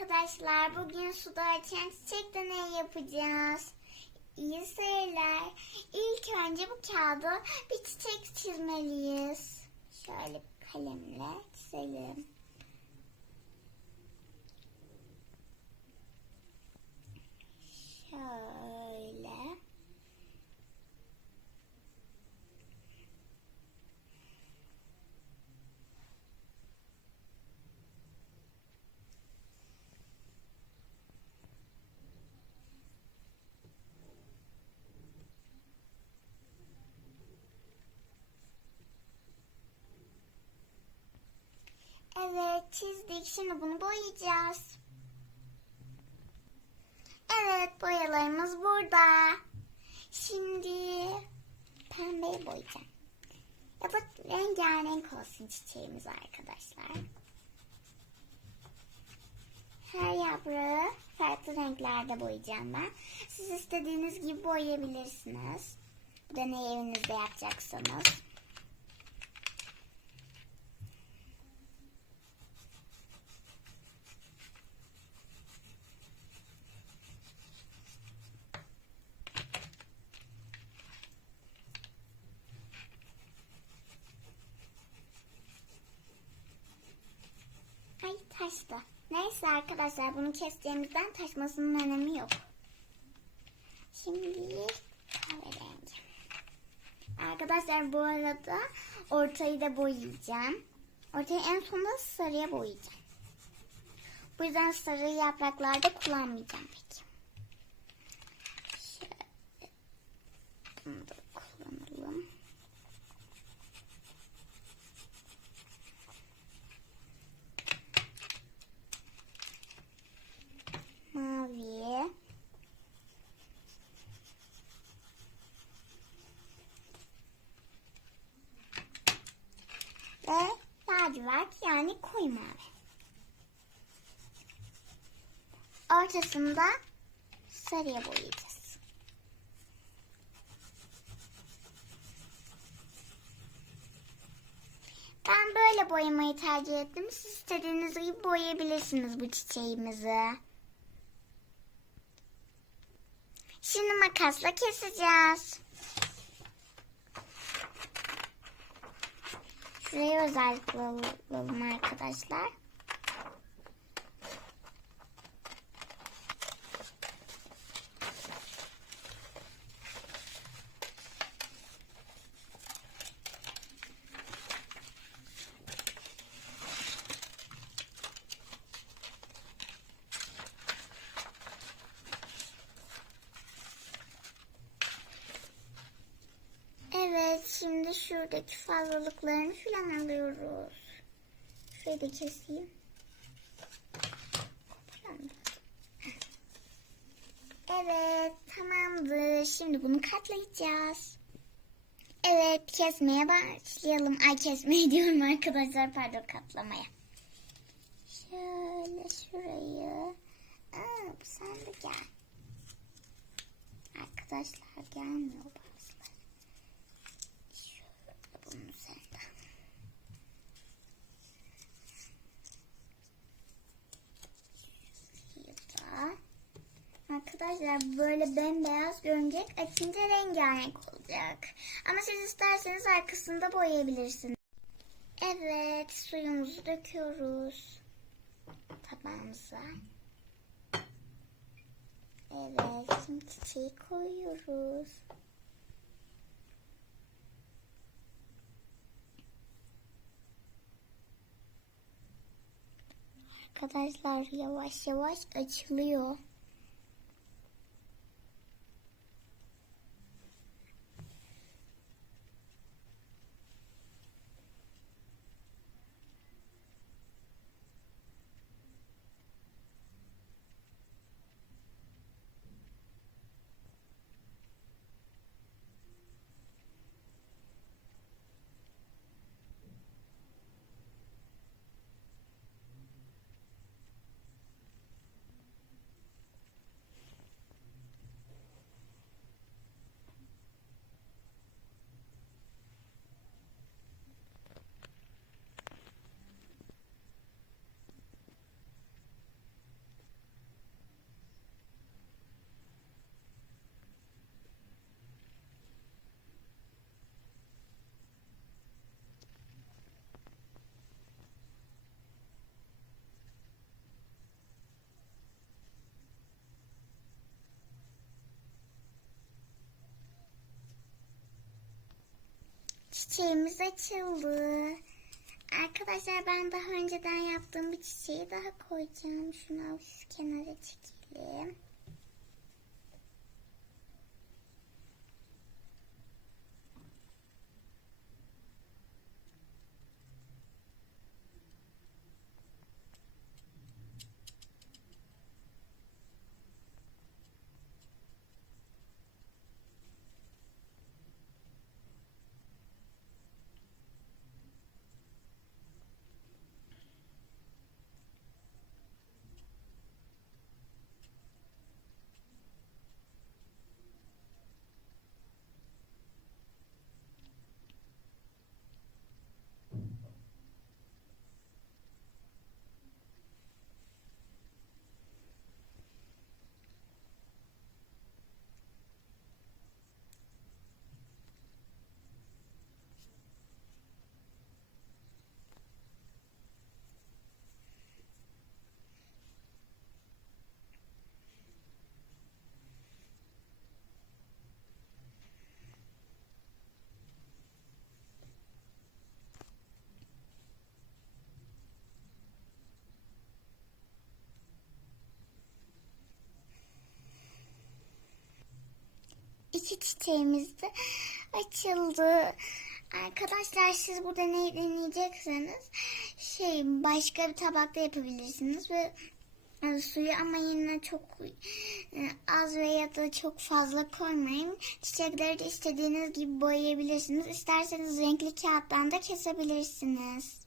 arkadaşlar. Bugün suda açan çiçek deneyi yapacağız. İyi seyirler. İlk önce bu kağıda bir çiçek çizmeliyiz. Şöyle kalemle çizelim. Şöyle. Evet çizdik. Şimdi bunu boyayacağız. Evet boyalarımız burada. Şimdi pembeyi boyayacağım. Ya da rengarenk olsun çiçeğimiz arkadaşlar. Her yaprağı farklı renklerde boyayacağım ben. Siz istediğiniz gibi boyayabilirsiniz. Bu deneyi evinizde yapacaksanız. Ay taştı. Neyse arkadaşlar bunu keseceğimizden taşmasının önemi yok. Şimdi kahverengi. Arkadaşlar bu arada ortayı da boyayacağım. Ortayı en sonunda sarıya boyayacağım. Bu yüzden sarı yapraklarda kullanmayacağım peki. Şöyle bunu da kullanalım. mavi ve lacivert koyu mavi. Ortasında sarıya boyayacağız. Ben böyle boyamayı tercih ettim. Siz istediğiniz gibi boyayabilirsiniz bu çiçeğimizi. Şimdi makasla keseceğiz. Şurayı özellikle alalım arkadaşlar. Evet, şimdi şuradaki fazlalıklarını filan alıyoruz. Şurayı da keseyim. Evet, tamamdır. Şimdi bunu katlayacağız. Evet, kesmeye başlayalım. Ay kesmeye diyorum arkadaşlar, pardon katlamaya. Şöyle şurayı. Aa, bu sen de gel. Arkadaşlar gelmiyor bazıları. Şöyle bunu senden. Şurada. Arkadaşlar böyle bembeyaz görünecek. Açınca rengarenk olacak. Ama siz isterseniz arkasında boyayabilirsiniz. Evet suyumuzu döküyoruz. Tabağımıza. Evet şimdi çiçeği koyuyoruz. Arkadaşlar yavaş yavaş açılıyor. Çiçeğimiz açıldı. Arkadaşlar ben daha önceden yaptığım bir çiçeği daha koyacağım. Şunu kenara çekelim. İki çiçeğimiz de açıldı. Arkadaşlar siz burada ne deneyecekseniz şey başka bir tabakta yapabilirsiniz ve e, suyu ama yine çok e, az veya da çok fazla koymayın. Çiçekleri de istediğiniz gibi boyayabilirsiniz. İsterseniz renkli kağıttan da kesebilirsiniz.